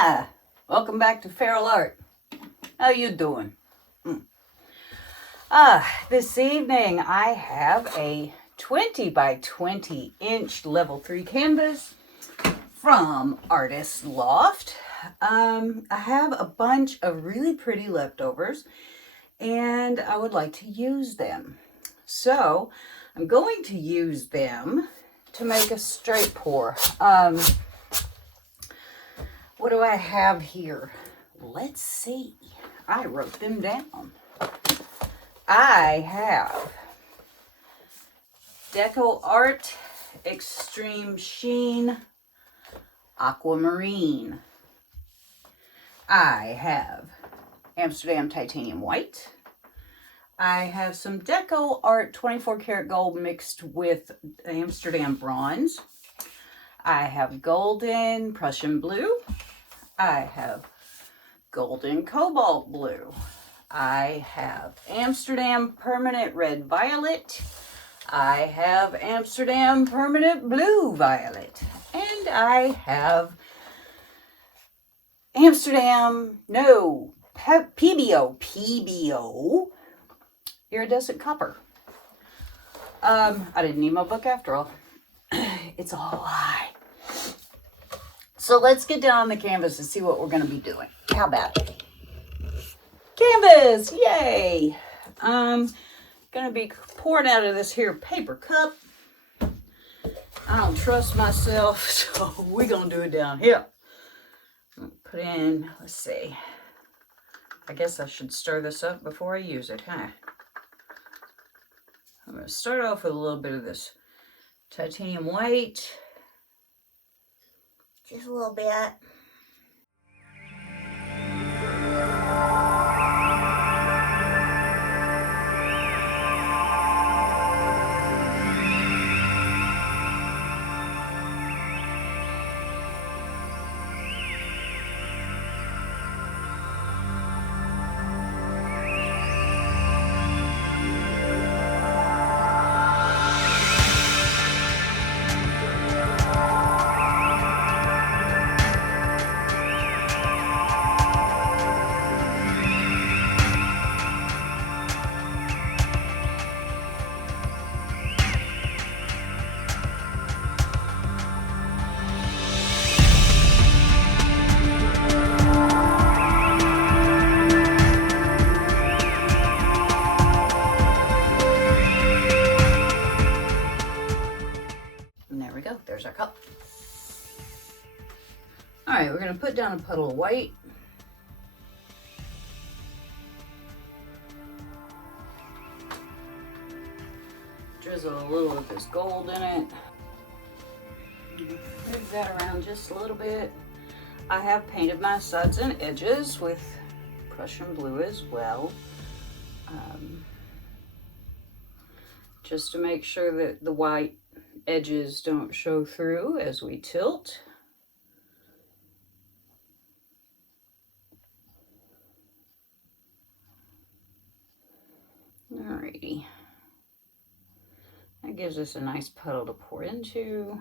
Hi, welcome back to Feral Art. How you doing? This evening I have a 20 by 20 inch level 3 canvas from Artist Loft. I have a bunch of really pretty leftovers and I would like to use them. So I'm going to use them to make a straight pour. What do I have here? Let's see. I wrote them down. I have Deco Art Extreme Sheen Aquamarine. I have Amsterdam Titanium White. I have some Deco Art 24 karat gold mixed with Amsterdam Bronze. I have Golden Prussian Blue. I have Golden Cobalt Blue. I have Amsterdam Permanent Red Violet. I have Amsterdam Permanent Blue Violet. And I have PBO, Iridescent Copper. I didn't need my book after all. It's a lie. So let's get down on the canvas and see what we're going to be doing. How about it? Canvas! Yay! I'm going to be pouring out of this here paper cup. I don't trust myself, so we're going to do it down here. Put in, let's see. I guess I should stir this up before I use it, huh? I'm going to start off with a little bit of this titanium white. Just a little bit. There's our cup. All right, we're going to put down a puddle of white. Drizzle a little of this gold in it. Move that around just a little bit. I have painted my sides and edges with Prussian blue as well. Just to make sure that the white edges don't show through as we tilt. Alrighty. That gives us a nice puddle to pour into.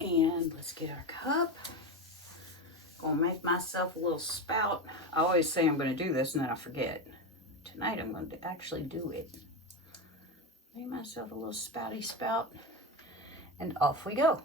And let's get our cup. Gonna make myself a little spout. I always say I'm gonna do this and then I forget. Tonight I'm going to actually do it. Make myself a little spouty spout, and off we go.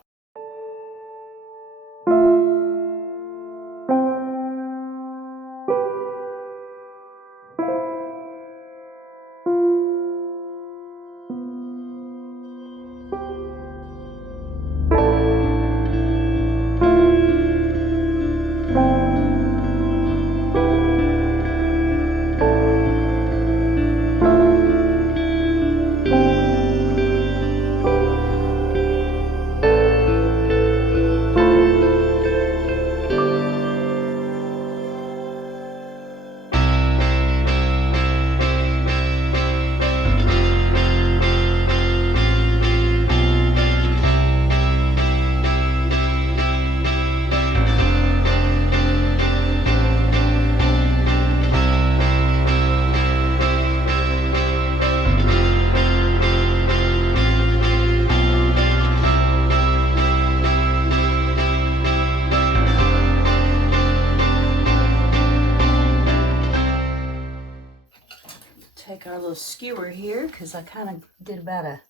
little skewer here because I kind of did about a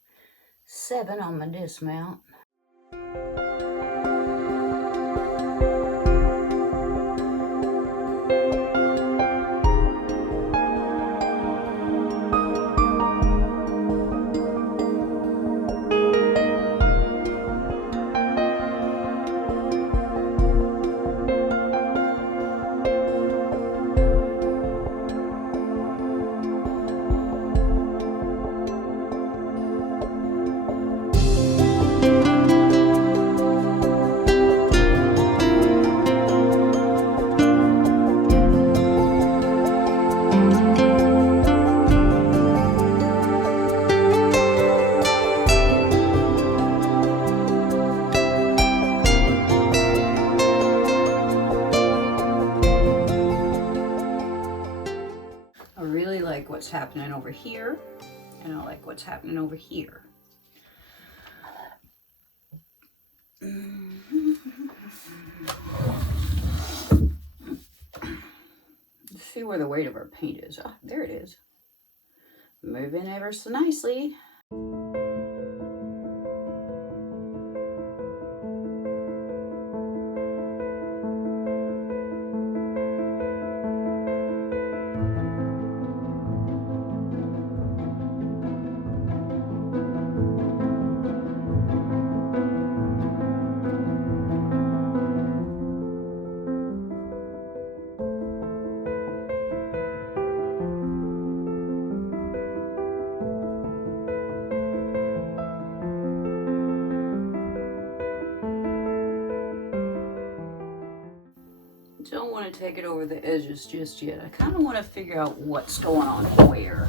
7 on my dismount. I really like what's happening over here, and I like what's happening over here. Let's see where the weight of our paint is. Ah, there it is. Moving ever so nicely. Don't want to take it over the edges just yet. I kind of want to figure out what's going on where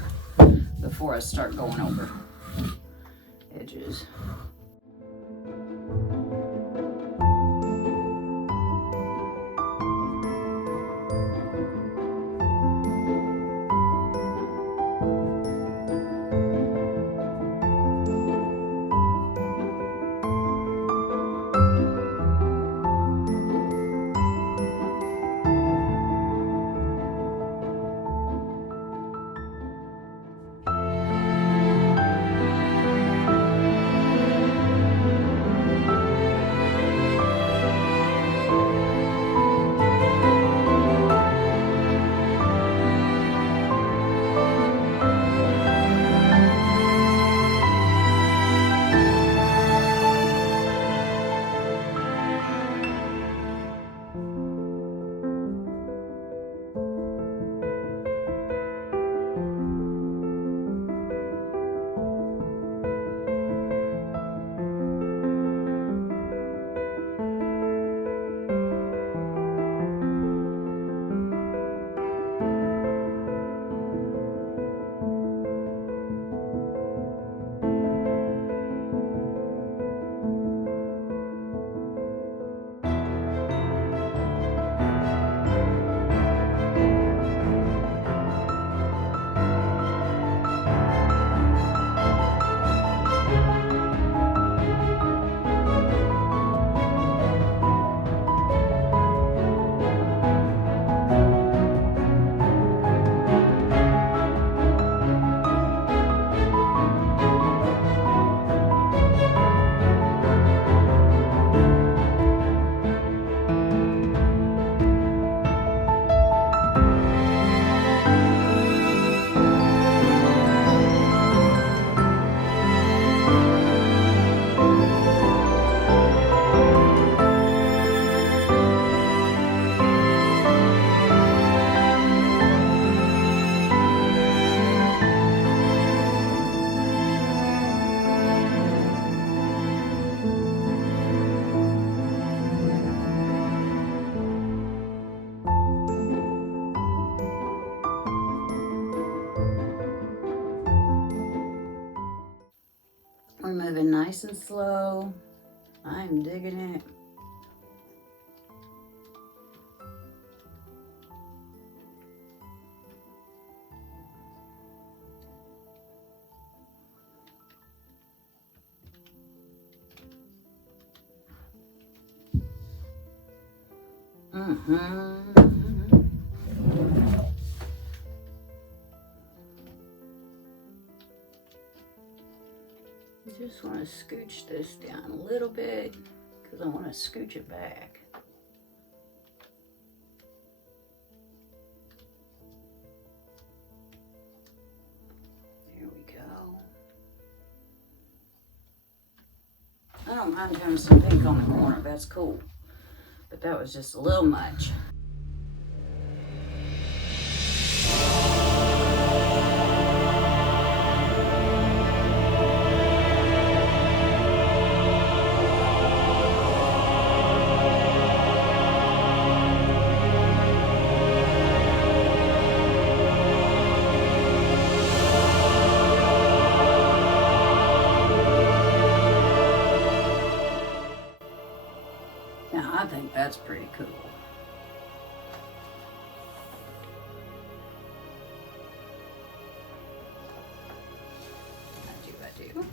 before I start going over edges. We're moving nice and slow. I'm digging it. just want to scooch this down a little bit because I want to scooch it back. There we go. I don't mind having some pink on the corner, that's cool. But that was just a little much. Now, I think that's pretty cool. I do.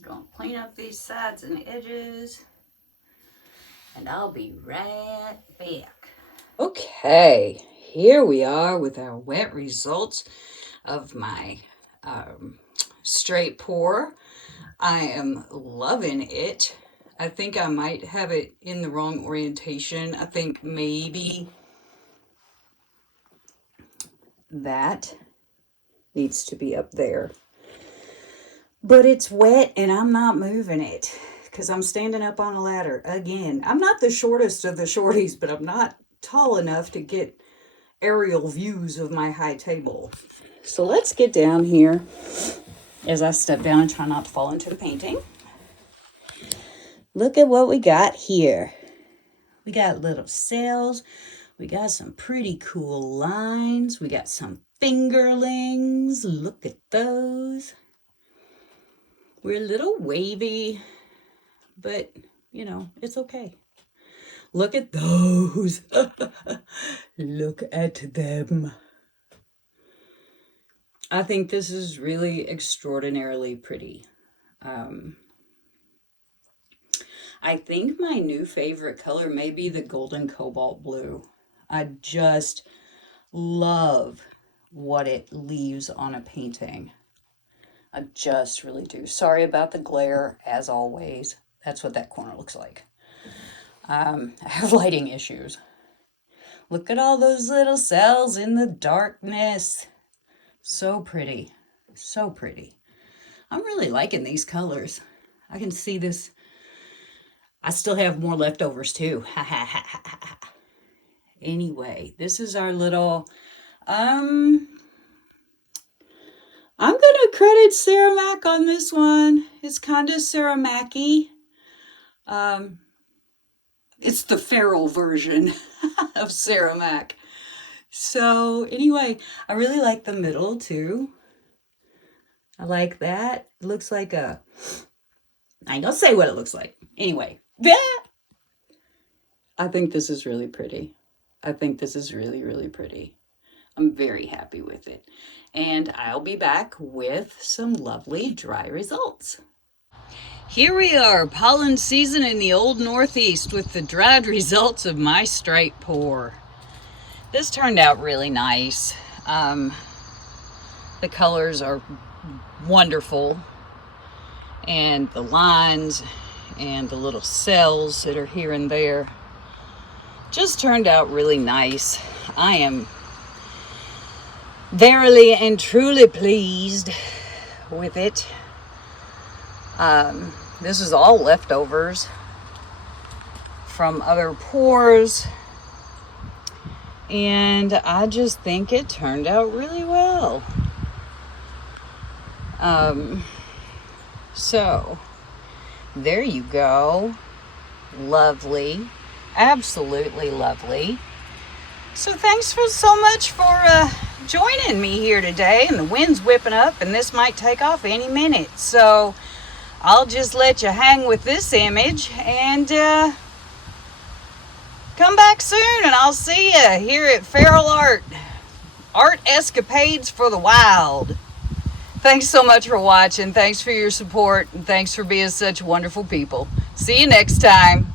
Gonna clean up these sides and edges, and I'll be right back. Okay, here we are with our wet results of my straight pour. I am loving it. I think I might have it in the wrong orientation. I think maybe that needs to be up there. But it's wet and I'm not moving it because I'm standing up on a ladder again. I'm not the shortest of the shorties, but I'm not tall enough to get aerial views of my high table. So let's get down here as I step down and try not to fall into the painting. Look at what we got here. We got little cells. We got some pretty cool lines. We got some fingerlings. Look at those. We're a little wavy, but, you know, it's okay. Look at those. Look at them. I think this is really extraordinarily pretty. I think my new favorite color may be the golden cobalt blue. I just love what it leaves on a painting. I just really do. Sorry about the glare, as always. That's what that corner looks like. I have lighting issues. Look at all those little cells in the darkness. So pretty. So pretty. I'm really liking these colors. I can see this. I still have more leftovers too. Anyway, this is our little... I'm going to credit Ceramac on this one. It's kind of Ceramac-y. It's the feral version of Ceramac. So anyway, I really like the middle too. I like that. It looks like a... I ain't gonna say what it looks like. Anyway. I think this is really pretty. I think this is really, really pretty. I'm very happy with it. And I'll be back with some lovely dry results. Here we are, pollen season in the old Northeast with the dried results of my straight pour. This turned out really nice. The colors are wonderful. And the lines and the little cells that are here and there just turned out really nice. I am verily and truly pleased with it. This is all leftovers from other pours, and I just think it turned out really well. So there you go. Lovely. Absolutely lovely. So thanks so much for joining me here today. And the wind's whipping up and this might take off any minute. So I'll just let you hang with this image and come back soon, and I'll see you here at Feral Art Escapades for the Wild. Thanks so much for watching. Thanks for your support. And thanks for being such wonderful people. See you next time.